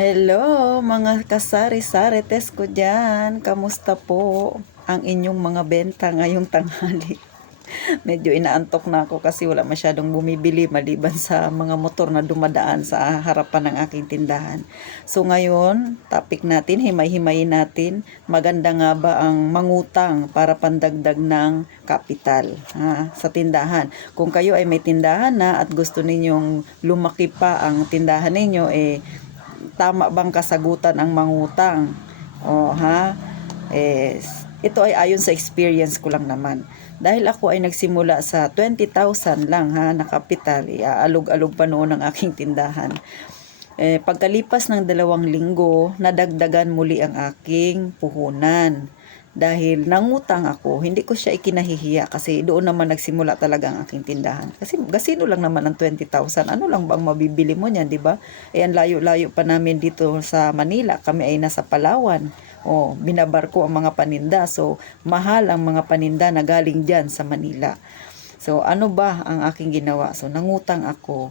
Hello mga kasari-sarites ko dyan. Kamusta po ang inyong mga benta ngayong tanghali? Medyo inaantok na ako kasi wala masyadong bumibili maliban sa mga motor na dumadaan sa harapan ng aking tindahan. So ngayon, topic natin, himay-himayin natin, maganda nga ba ang mangutang para pandagdag ng kapital sa tindahan. Kung kayo ay may tindahan na at gusto ninyong lumaki pa ang tindahan ninyo, tama bang kasagutan ang mangutang? Eh, ito ay ayon sa experience ko lang naman. Dahil ako ay nagsimula sa 20,000 lang na kapital, alog-alog pa noon ang aking tindahan. Pagkalipas ng 2 linggo, nadagdagan muli ang aking puhunan. Dahil nangutang ako, hindi ko siya ikinahihiya kasi doon naman nagsimula talaga ang aking tindahan. Kasi gasino lang naman ang 20,000. Ano lang bang mabibili mo niyan, di ba? Ang layo-layo pa namin dito sa Manila. Kami ay nasa Palawan. Binabarko ang mga paninda. So, mahal ang mga paninda na galing dyan sa Manila. So, ano ba ang aking ginawa? So, nangutang ako.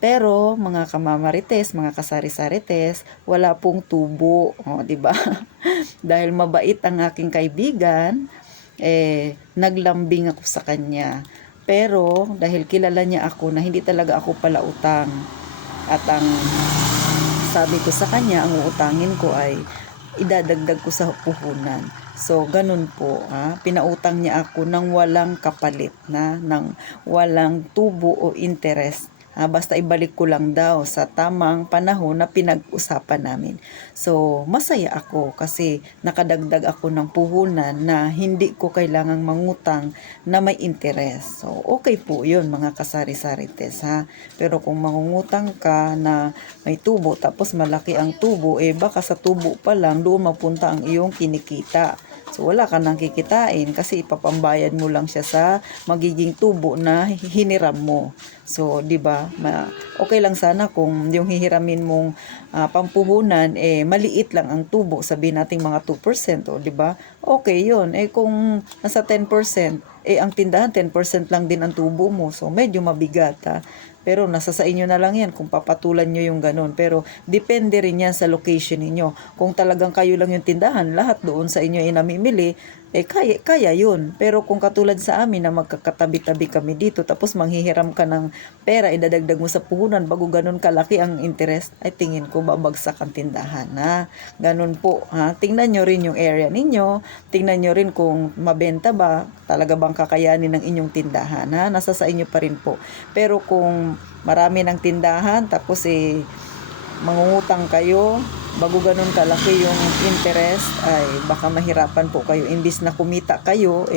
Pero, mga kamamarites, mga kasari-sarites, wala pong tubo. Di ba? Dahil mabait ang aking kaibigan, naglambing ako sa kanya. Pero, dahil kilala niya ako na hindi talaga ako pala utang. At ang sabi ko sa kanya, ang uutangin ko ay idadagdag ko sa puhunan. So, ganun po. Pinautang niya ako ng walang kapalit ng walang tubo o interest. Basta ibalik ko lang daw sa tamang panahon na pinag-usapan namin. So, masaya ako kasi nakadagdag ako ng puhunan na hindi ko kailangang mangutang na may interest. So, okay po yun mga kasari-sarites Pero kung mangungutang ka na may tubo tapos malaki ang tubo, baka sa tubo pa lang doon mapunta ang iyong kinikita. So, wala ka nang kikitain kasi ipapambayad mo lang siya sa magiging tubo na hiniram mo. So, di ba? Okay lang sana kung yung hihiramin mong pampuhunan, maliit lang ang tubo. Sabihin natin mga 2%, di ba? Okay yun. Kung nasa 10%, ang tindahan 10% lang din ang tubo mo. So, medyo mabigat Pero nasa sa inyo na lang yan kung papatulan nyo yung ganun. Pero depende rin yan sa location ninyo. Kung talagang kayo lang yung tindahan, lahat doon sa inyo ay namimili, kaya yun. Pero kung katulad sa amin na magkakatabi-tabi kami dito, tapos manghihiram ka ng pera, idadagdag mo sa puhunan, bago ganun kalaki ang interest, ay tingin ko babagsak ang tindahan Ganun po Tingnan nyo rin yung area ninyo, tingnan nyo rin kung mabenta ba, talaga bang kakayanin ng inyong tindahan Nasa sa inyo pa rin po. Pero kung marami ng tindahan, tapos mangungutang kayo, bago ganun kalaki yung interest, ay baka mahirapan po kayo. Imbis na kumita kayo,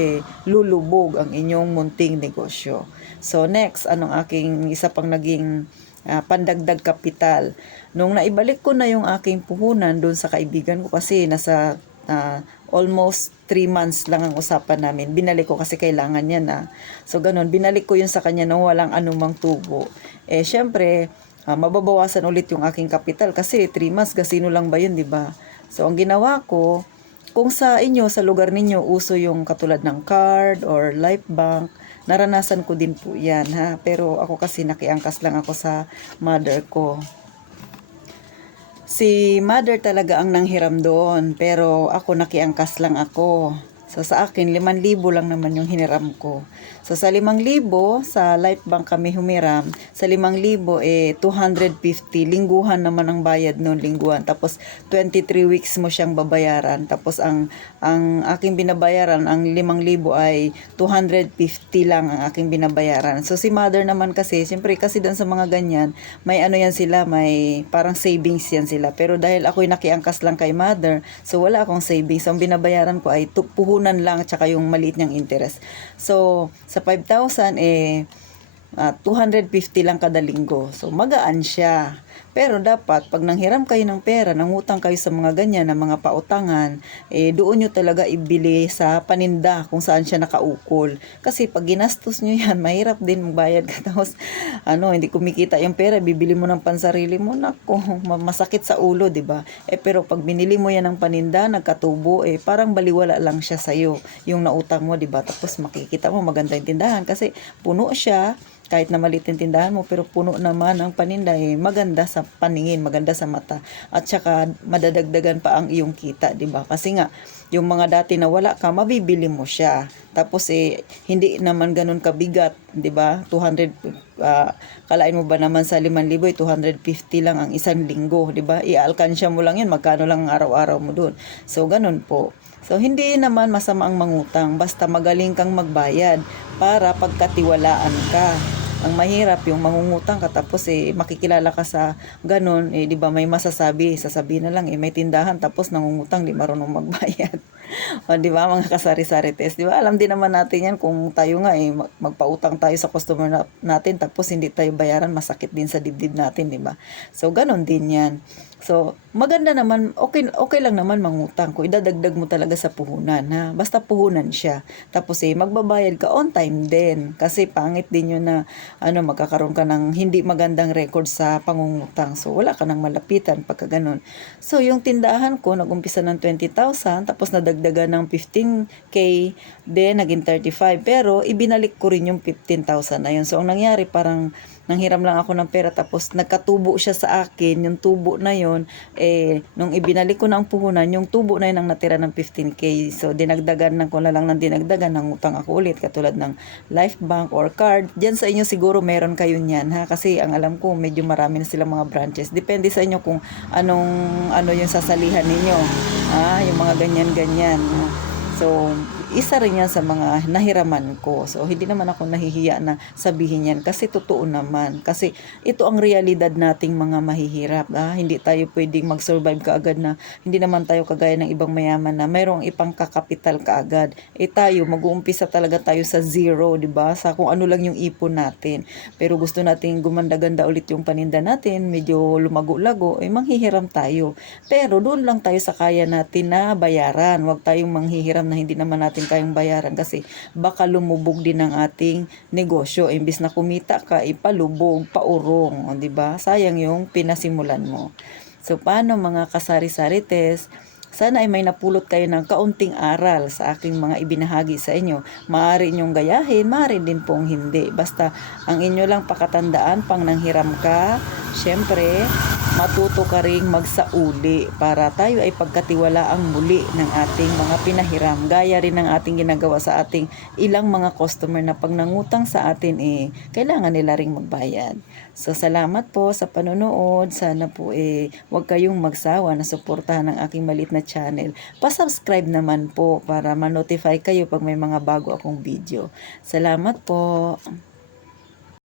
lulubog ang inyong munting negosyo. So next, anong aking isa pang naging pandagdag kapital? Nung naibalik ko na yung aking puhunan doon sa kaibigan ko kasi nasa almost 3 months lang ang usapan namin. Binalik ko kasi kailangan niya So ganun, binalik ko yun sa kanya nang walang anumang tubo. Syempre, mababawasan ulit yung aking kapital kasi 3 months, gasino lang ba yun, di ba? So, ang ginawa ko, kung sa inyo, sa lugar ninyo, uso yung katulad ng card or life bank, naranasan ko din po yan, Pero ako kasi nakiangkas lang ako sa mother ko. Si mother talaga ang nanghiram doon, pero ako nakiangkas lang ako. So, sa akin, 5,000 lang naman yung hiniram ko. So, sa 5,000, sa life bank kami humiram. Sa 5,000, 250. Lingguhan naman ang bayad noon, lingguhan. Tapos, 23 weeks mo siyang babayaran. Tapos, ang aking binabayaran, ang 5,000 ay 250 lang ang aking binabayaran. So, si mother naman kasi, siyempre, kasi doon sa mga ganyan, may ano yan sila, may parang savings yan sila. Pero dahil ako'y nakiangkas lang kay mother, so wala akong savings. Ang binabayaran ko ay puhunan lang tsaka yung maliit niyang interest. So, sa 5,000 250 lang kada linggo. So, magaan siya. Pero dapat, pag nanghiram kayo ng pera, nangutang kayo sa mga ganyan, na mga pautangan, doon nyo talaga ibili sa paninda kung saan siya nakaukol. Kasi pag ginastos nyo yan, mahirap din magbayad ka. Tapos, hindi kumikita yung pera, bibili mo ng pansarili mo, nako, masakit sa ulo, di ba? Pero pag binili mo yan ng paninda, nagkatubo, parang baliwala lang siya sa'yo, yung nautang mo, di ba? Tapos makikita mo maganda yung tindahan kasi puno siya, kahit na maliit yung tindahan mo pero puno naman ang paninda, maganda sa paningin, maganda sa mata, at saka madadagdagan pa ang iyong kita, di ba? Kasi nga yung mga dati na wala ka, mabibili mo siya. Tapos hindi naman ganun kabigat, 'di ba? 200 kalain mo ba naman sa 5,000 250 lang ang isang linggo, 'di ba? Iaalkansya mo lang 'yun, magkano lang ang araw-araw mo doon. So ganun po. So hindi naman masama ang mangutang, basta magaling kang magbayad para pagkatiwalaan ka. Ang mahirap yung mangungutang ka tapos makikilala ka sa ganun, 'di ba, may sasabihin na lang may tindahan tapos nangungutang, di marunong magbayad. O, di ba, mga kasari-sari test, di ba? Alam din naman natin yan kung tayo nga magpautang tayo sa customer natin tapos hindi tayo bayaran, masakit din sa dibdib natin, di ba? So, ganun din yan. So, maganda naman, okay lang naman mangutang kung idadagdag mo talaga sa puhunan, ha? Basta puhunan siya. Tapos magbabayad ka on time din. Kasi pangit din yun na magkakaroon ka ng hindi magandang record sa pangungutang. So, wala ka nang malapitan pagka ganun. So, yung tindahan ko, nag-umpisa ng 20,000, tapos nadagdagan ng 15K, then naging 35. Pero, ibinalik ko rin yung 15,000 na yun. So, ang nangyari, parang nanghiram lang ako ng pera tapos nagkatubo siya sa akin. Yung tubo na yun, nung ibinalik ko na ang puhunan, yung tubo na yun ang natira ng 15K. So, dinagdagan ko na lang ng dinagdagan, ng utang ako ulit, katulad ng Life Bank or card. Diyan sa inyo siguro meron kayo niyan, ha? Kasi ang alam ko, medyo marami na silang mga branches. Depende sa inyo kung ano yung sasalihan ninyo. Yung mga ganyan-ganyan. So, isa rin yan sa mga nahiraman ko. So, hindi naman ako nahihiya na sabihin yan kasi totoo naman. Kasi ito ang realidad nating mga mahihirap. Hindi tayo pwedeng mag-survive kaagad na hindi naman tayo kagaya ng ibang mayaman na mayroong ipangkakapital kaagad. Tayo, mag-uumpisa talaga tayo sa zero, di ba? Sa kung ano lang yung ipon natin. Pero gusto nating gumanda-ganda ulit yung paninda natin, medyo lumago-lago, manghihiram tayo. Pero doon lang tayo sa kaya natin na bayaran. Huwag tayong manghihiram na hindi naman natin kayang bayaran kasi baka lumubog din ang ating negosyo. Imbis na kumita ka, ipalubog, paurong, di ba? Sayang yung pinasimulan mo. So, paano mga kasari-sari test? Sana ay may napulot kayo ng kaunting aral sa aking mga ibinahagi sa inyo. Maaari inyong gayahin, maaari din pong hindi. Basta ang inyo lang pakatandaan, pang nanghiram ka, syempre, matuto ka ring magsauli para tayo ay pagkatiwalaang muli ng ating mga pinahiram. Gaya rin ng ating ginagawa sa ating ilang mga customer na pag nangutang sa atin, kailangan nila ring magbayad. So, salamat po sa panonood. Sana po huwag kayong magsawa na suportahan ang aking maliit na channel. Pa-subscribe naman po para ma-notify kayo pag may mga bago akong video. Salamat po.